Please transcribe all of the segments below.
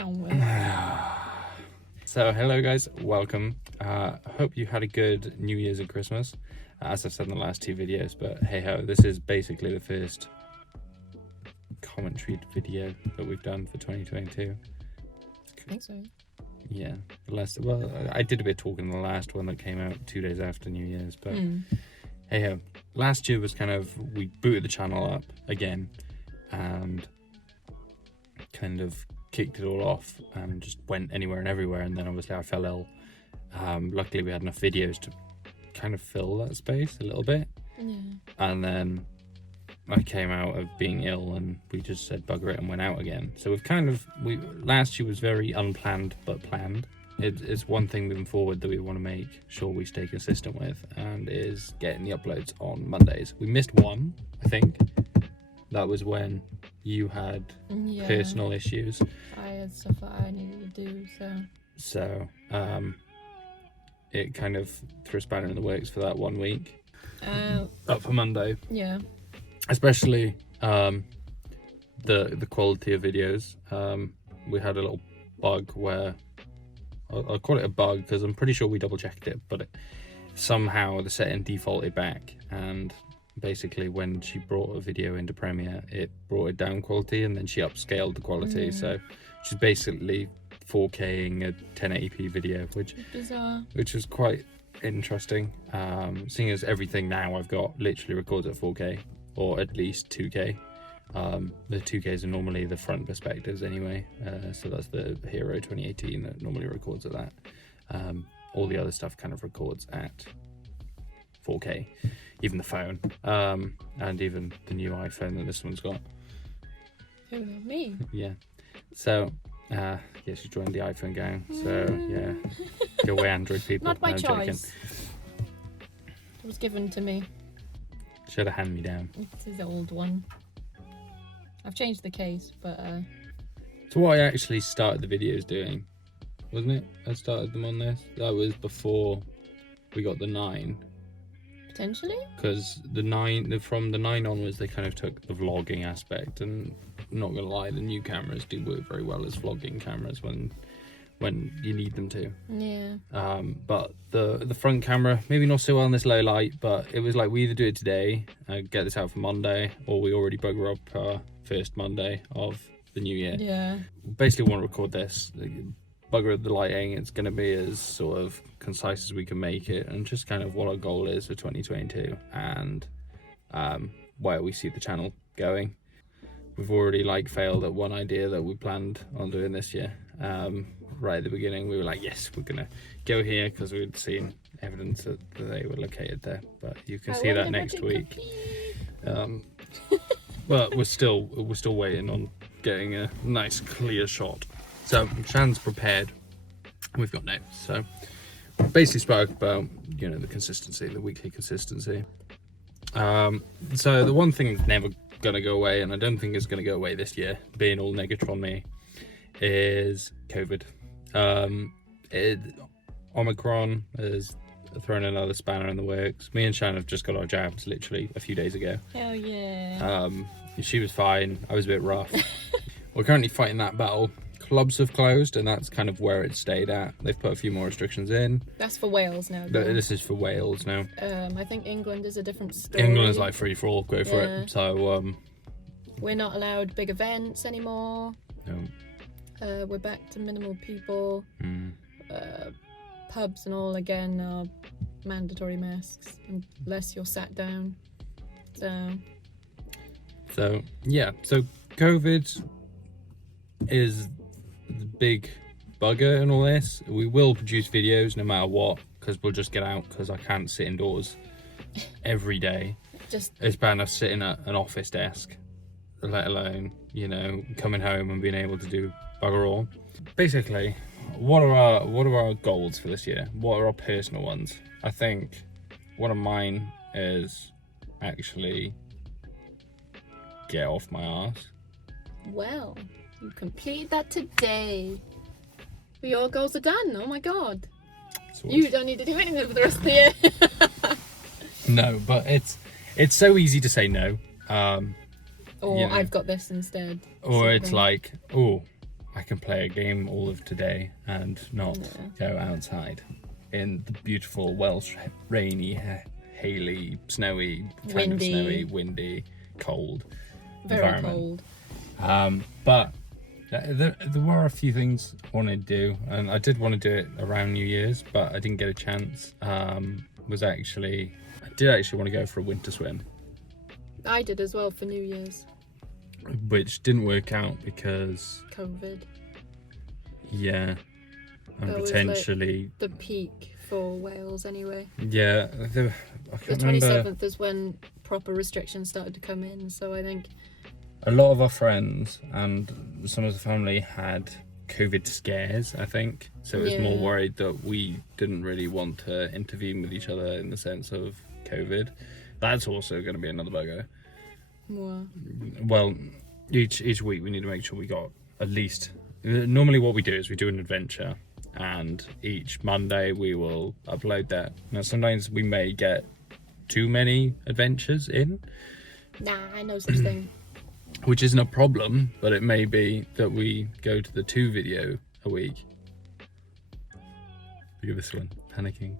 down with. So, hello guys, welcome. Hope you had a good New Year's and Christmas, as I've said in the last two videos, but hey ho, this is basically the first commentary video that we've done for 2022. I think so. Yeah, I did a bit talking in the last one that came out 2 days after New Year's, but hey ho, last year was kind of, we booted the channel up again and kind of kicked it all off and just went anywhere and everywhere, and then obviously I fell ill. Luckily we had enough videos to kind of fill that space a little bit, and then I came out of being ill and we just said bugger it and went out again. So last year was very unplanned but planned. It's one thing moving forward that we want to make sure we stay consistent with, and is getting the uploads on Mondays. We missed one, I think. That was when you had personal issues. I had stuff that I needed to do, So it kind of threw a spanner in the works for that 1 week. Up for Monday. Yeah. Especially the quality of videos. We had a little bug where, I'll call it a bug because I'm pretty sure we double checked it, but somehow the setting defaulted back, and basically when she brought a video into Premiere it brought it down quality, and then she upscaled the quality, so she's basically 4K'ing a 1080p video, which is quite interesting, seeing as everything now I've got literally records at 4K or at least 2K. The 2Ks are normally the front perspectives anyway, so that's the Hero 2018 that normally records at that. All the other stuff kind of records at 4K, even the phone, and even the new iPhone that this one's got. Who, me? Yeah. So yeah, she joined the iPhone gang, so yeah, go away Android people. Not by choice. It was given to me. Should have hand me down. It's his old one. I've changed the case, but So what I actually started the videos doing, wasn't it? I started them on this. That was before we got the 9. potentially? Because from the 9 onwards, they kind of took the vlogging aspect, and I'm not gonna lie, the new cameras do work very well as vlogging cameras when you need them to. Yeah. But the front camera, maybe not so well in this low light, but it was like we either do it today, get this out for Monday, or we already bugger up our first Monday of the new year. Yeah. Basically want to record this, bugger up the lighting. It's going to be as sort of concise as we can make it, and just kind of what our goal is for 2022, and where we see the channel going. We've already failed at one idea that we planned on doing this year. Right at the beginning we were like, yes, we're gonna go here, because we'd seen evidence that they were located there, but you can see that next week. But we're still waiting on getting a nice clear shot. So Shan's prepared, we've got notes. So basically spoke about the consistency, the weekly consistency. So the one thing that's never gonna go away, and I don't think it's gonna go away this year, being all Negatron me, is COVID. Omicron has thrown another spanner in the works. Me and Shan have just got our jabs literally a few days ago. Hell yeah. She was fine, I was a bit rough. We're currently fighting that battle. Clubs have closed, and that's kind of where it stayed at. They've put a few more restrictions in. That's for Wales now, though. This is for Wales now. I think England is a different story. England is like free for all, go for it. So we're not allowed big events anymore. No. We're back to minimal people. Pubs and all again are mandatory masks unless you're sat down. So yeah, so COVID is the big bugger in all this. We will produce videos no matter what, because we'll just get out, because I can't sit indoors every day. It's bad enough sitting at an office desk, let alone coming home and being able to do bugger all. Basically, what are our goals for this year? What are our personal ones? I think one of mine is actually get off my arse. Well, you completed that today. Your goals are done. Oh my god. You don't need to do anything for the rest of the year. No, but it's so easy to say no. Or I've got this instead. Or it's like, oh, I I can play a game all of today and not go outside in the beautiful Welsh rainy, haily, snowy, kind of snowy, windy, cold environment. Cold. But there were a few things I wanted to do, and I did want to do it around New Year's, but I didn't get a chance. I did actually want to go for a winter swim. I did as well for New Year's. Which didn't work out because COVID. Yeah, and that potentially was, like, the peak for Wales anyway. Yeah, the 27th is when proper restrictions started to come in, so I think a lot of our friends and some of the family had COVID scares, I think. So it was more worried that we didn't really want to intervene with each other in the sense of COVID. That's also going to be another bugger. What? Well, each week we need to make sure we got at least... Normally what we do is we do an adventure, and each Monday we will upload that. Now sometimes we may get too many adventures in. Nah, I know such thing. Which isn't a problem, but it may be that we go to the 2 video a week. Look at this one, panicking.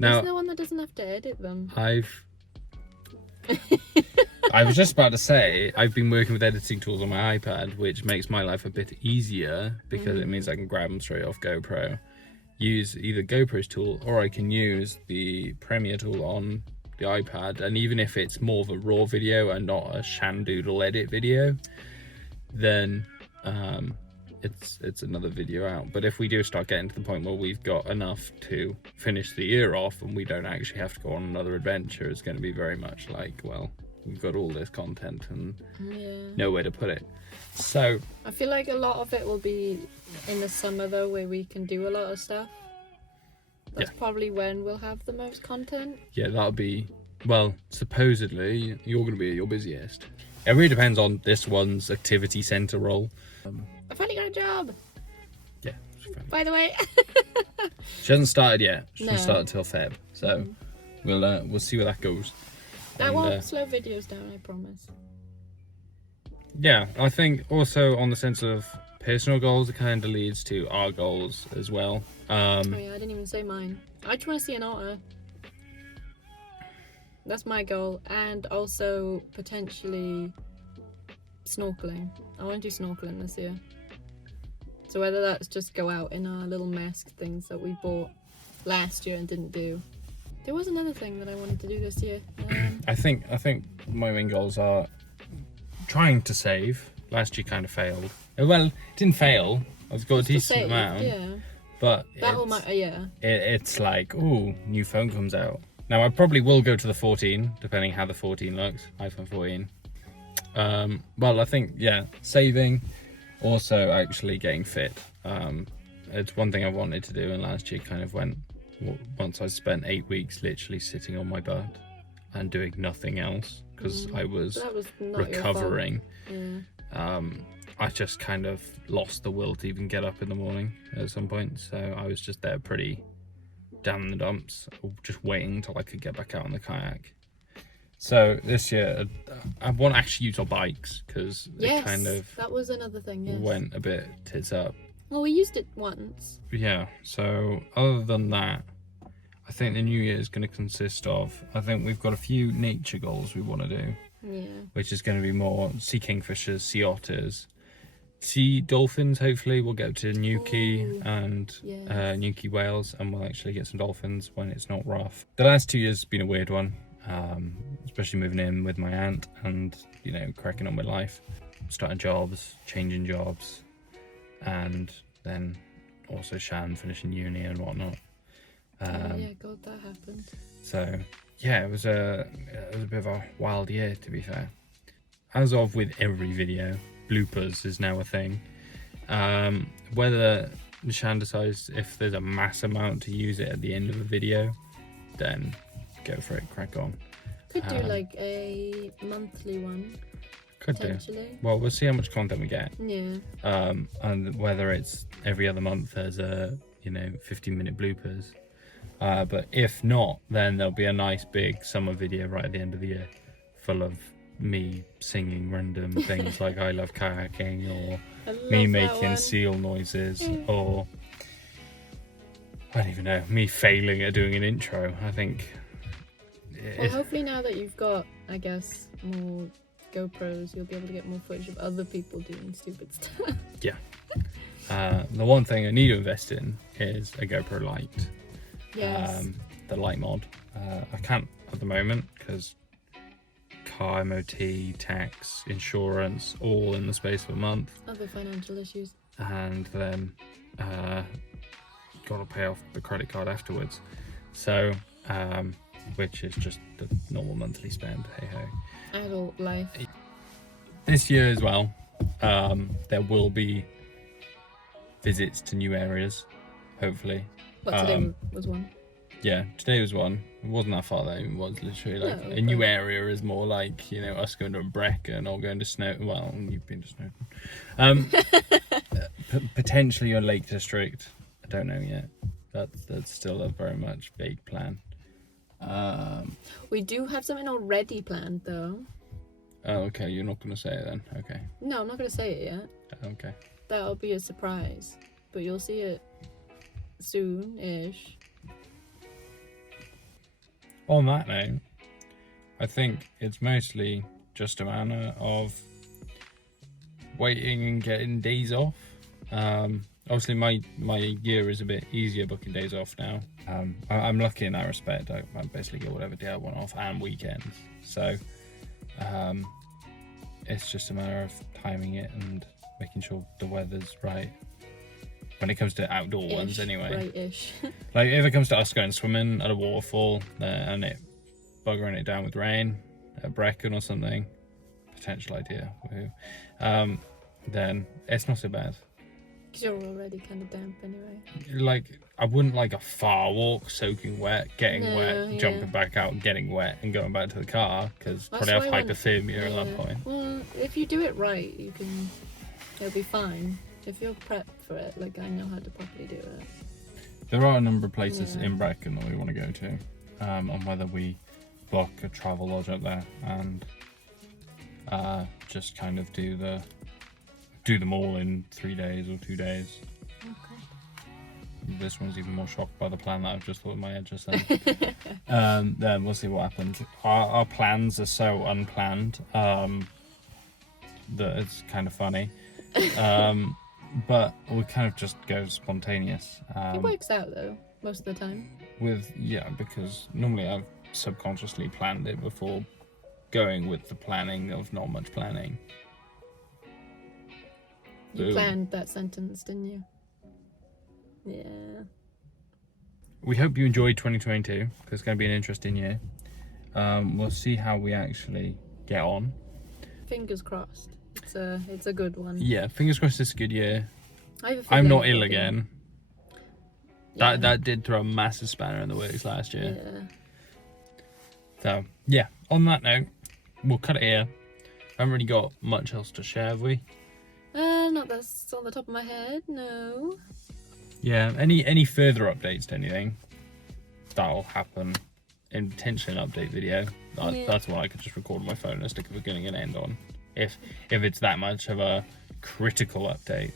Now, there's no one that doesn't have to edit them. I was just about to say, I've been working with editing tools on my iPad, which makes my life a bit easier because it means I can grab them straight off GoPro, use either GoPro's tool, or I can use the Premiere tool on the iPad. And even if it's more of a raw video and not a shandoodle edit video, then it's another video out. But if we do start getting to the point where we've got enough to finish the year off and we don't actually have to go on another adventure, it's going to be very much like, well, we've got all this content and nowhere to put it. So I feel like a lot of it will be in the summer though, where we can do a lot of stuff. That's probably when we'll have the most content. Yeah, that'll be, well, supposedly you're going to be at your busiest. It really depends on this one's activity centre role. I finally got a job. Yeah. By the way. She hasn't started yet. She doesn't start until Feb. So we'll see where that goes. That won't slow videos down, I promise. Yeah, I think also on the sense of personal goals, it kind of leads to our goals as well. Oh yeah, I didn't even say mine. I just want to see an otter. That's my goal. And also potentially snorkeling. I want to do snorkeling this year. So whether that's just go out in our little mask things that we bought last year and didn't do. There was another thing that I wanted to do this year. I think my main goals are trying to save. Last year kind of failed. Well, it didn't fail. I've got a decent amount. Yeah. But that'll matter, yeah. It's like, ooh, new phone comes out. Now I probably will go to the 14, depending how the 14 looks. iPhone 14. Well, I think saving. Also, actually getting fit. It's one thing I wanted to do, and last year kind of went. Once I spent 8 weeks literally sitting on my butt and doing nothing else because I was recovering. I just kind of lost the will to even get up in the morning at some point, so I was just there pretty down in the dumps, just waiting until I could get back out on the kayak. So this year I want to actually use our bikes because it kind of that was another thing went a bit tits up. Well, we used it once. Yeah, so other than that, I think the new year is going to consist of, I think we've got a few nature goals we want to do. Yeah. Which is going to be more sea kingfishers, sea otters, sea dolphins. Hopefully we'll get to Newquay and Newquay whales, and we'll actually get some dolphins when it's not rough. The last 2 years has been a weird one, especially moving in with my aunt and, you know, cracking on with life, starting jobs, changing jobs, and then also Shan finishing uni and whatnot. God, that happened. So yeah, it was a bit of a wild year, to be fair. As of with every video, bloopers is now a thing. Whether Shan decides if there's a mass amount to use it at the end of a video, then go for it, crack on. Could do like a monthly one. Could do. Well, we'll see how much content we get. Yeah. And whether it's every other month there's a 15-minute bloopers. But if not, then there'll be a nice big summer video right at the end of the year, full of me singing random things like I love kayaking or love me that making one. seal noises, or I don't even know, me failing at doing an intro. I think. Well, hopefully now that you've got, I guess, more GoPros, you'll be able to get more footage of other people doing stupid stuff. The one thing I need to invest in is a GoPro Lite. Yes. The Lite mod. I can't at the moment because car MOT, tax, insurance, all in the space of a month. Other financial issues. And then got to pay off the credit card afterwards. So, which is just the normal monthly spend. Hey ho. Adult life. This year as well, there will be visits to new areas, hopefully. But today was one. Yeah, today was one. It wasn't that far though. It was literally like No, a new but- area is more like, you know, us going to Brecon or going to Snowdon. Well, you've been to Snowdon. Potentially a Lake District. I don't know yet. That's still a very much vague plan. We do have something already planned, though. Oh, okay. You're not going to say it then. Okay. No, I'm not going to say it yet. Okay. That'll be a surprise. But you'll see it soon-ish. On that note, I think it's mostly just a matter of waiting and getting days off. Obviously, my year is a bit easier booking days off now. I'm lucky in that respect. I basically get whatever day I want off and weekends. So it's just a matter of timing it and making sure the weather's right. When it comes to outdoor ones, anyway. Right-ish. Like if it comes to us going swimming at a waterfall and it buggering it down with rain at Brecon or something, potential idea, woohoo, then it's not so bad. Because you're already kind of damp anyway. Like I wouldn't like a far walk, soaking wet, getting No, wet, yeah. jumping back out, getting wet, and going back to the car because That's probably have why when- hypothermia at that point. Well, if you do it right, it'll be fine. If you're prepped for it, like I know how to properly do it. There are a number of places Yeah. in Brecon that we want to go to, on whether we book a travel lodge up there and just kind of do them all in 3 days or 2 days. Okay. This one's even more shocked by the plan that I've just thought in my head just then. Then we'll see what happens. Our plans are so unplanned that it's kind of funny. But we kind of just go spontaneous. It works out though, most of the time. Because normally I've subconsciously planned it before going with the planning of not much planning. You Boom. planned that sentence, didn't you? Yeah. We hope you enjoyed 2022 because it's going to be an interesting year. We'll see how we actually get on. Fingers crossed. It's a good one. Yeah, fingers crossed it's a good year. I have a I'm feeling not it'll ill be- again. Yeah. That did throw a massive spanner in the works last year. Yeah. So, yeah, on that note, we'll cut it here. Haven't really got much else to share, have we? Not that's on the top of my head, no. Yeah, any further updates to anything, that'll happen in potentially an update video. Yeah. That's one I could just record on my phone and stick a beginning and end on. If it's that much of a critical update.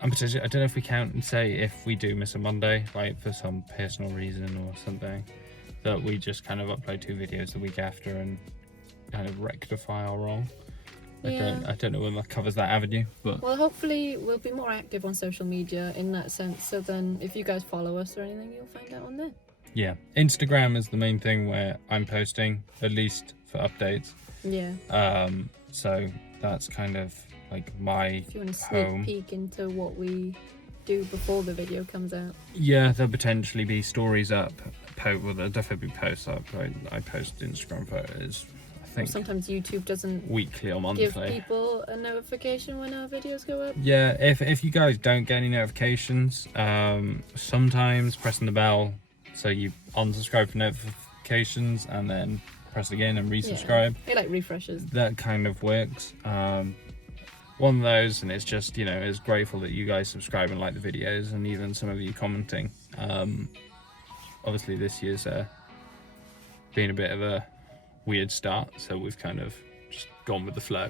And potentially, I don't know if we count and say if we do miss a Monday, like for some personal reason or something, that we just kind of upload 2 videos the week after and kind of rectify our wrong. Yeah. I don't know whether that covers that avenue, but Well, hopefully we'll be more active on social media in that sense. So then, if you guys follow us or anything, you'll find out on there. yeah, Instagram is the main thing where I'm posting, at least for updates. Yeah. So that's kind of like my If you want to sneak home. peek into what we do before the video comes out. Yeah, there'll potentially be stories up. Well, there'll definitely be posts up. I post Instagram photos, I Or think, sometimes YouTube doesn't weekly or give monthly. people a notification when our videos go up. Yeah, if you guys don't get any notifications, sometimes pressing the bell so you unsubscribe for notifications and then press again and resubscribe. Yeah. It like refreshes. That kind of works. One of those, and it's just, it's grateful that you guys subscribe and like the videos, and even some of you commenting. Obviously this year's been a bit of a weird start, so we've kind of just gone with the flow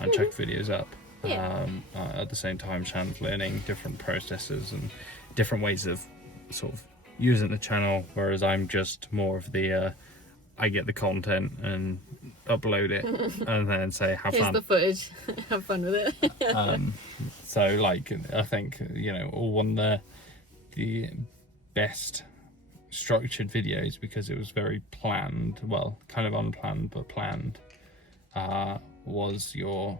and checked videos up. Yeah. At the same time, Shan's learning different processes and different ways of sort of using the channel, whereas I'm just more of the I get the content and upload it and then say have Here's fun. the footage. Have fun with it. So like I think, you know, all one of the best structured videos, because it was very planned, well, kind of unplanned but planned, was your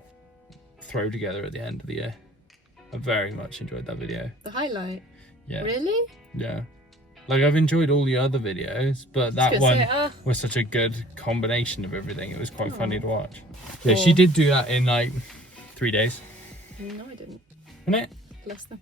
throw together at the end of the year. I very much enjoyed that video. The highlight. Yeah. Really? Yeah. Like, I've enjoyed all the other videes, but that one was such a good combination of everything. It was quite funny to watch. Yeah, she did do that in like 3 days. No, I didn't. Wasn't it? Less than.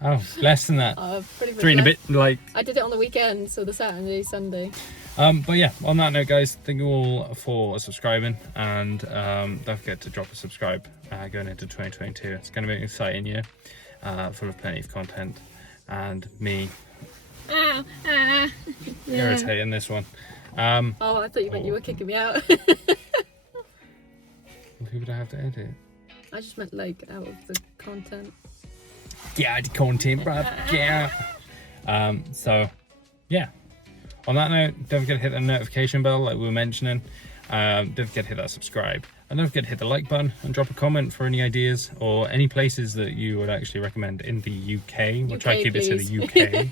Oh, less than that. Pretty much 3 and a less. bit, like. I did it on the weekend, so the Saturday, Sunday. But yeah, on that note, guys, thank you all for subscribing, and don't forget to drop a subscribe going into 2022. It's going to be an exciting year, full of plenty of content, and me irritating this one. Oh, I thought you meant you were kicking me out. Who would I have to edit? I just meant like out of the content. Get out of content, bruv. Get out. So yeah. On that note, don't forget to hit the notification bell like we were mentioning. Don't forget to hit that subscribe. And don't forget to hit the like button and drop a comment for any ideas or any places that you would actually recommend in the UK. We'll try to keep it to the UK.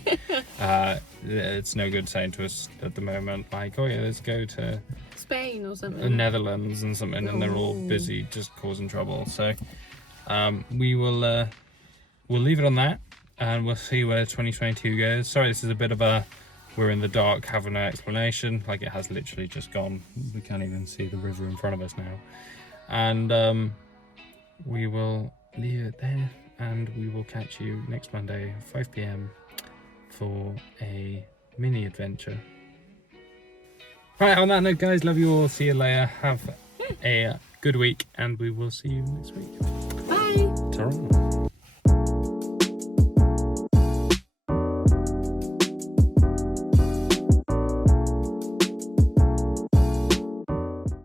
It's no good saying to us at the moment, like, oh yeah, let's go to Spain or the something. Netherlands and something, and they're all busy just causing trouble. So we will we'll leave it on that, and we'll see where 2022 goes. Sorry, this is a bit of a we're in the dark, have no explanation. Like, it has literally just gone. We can't even see the river in front of us now. And we will leave it there, and we will catch you next Monday, 5 p.m. for a mini adventure. Right, on that note, guys, love you all. See you later. Have a good week, and we will see you next week. Bye. Ta-ra.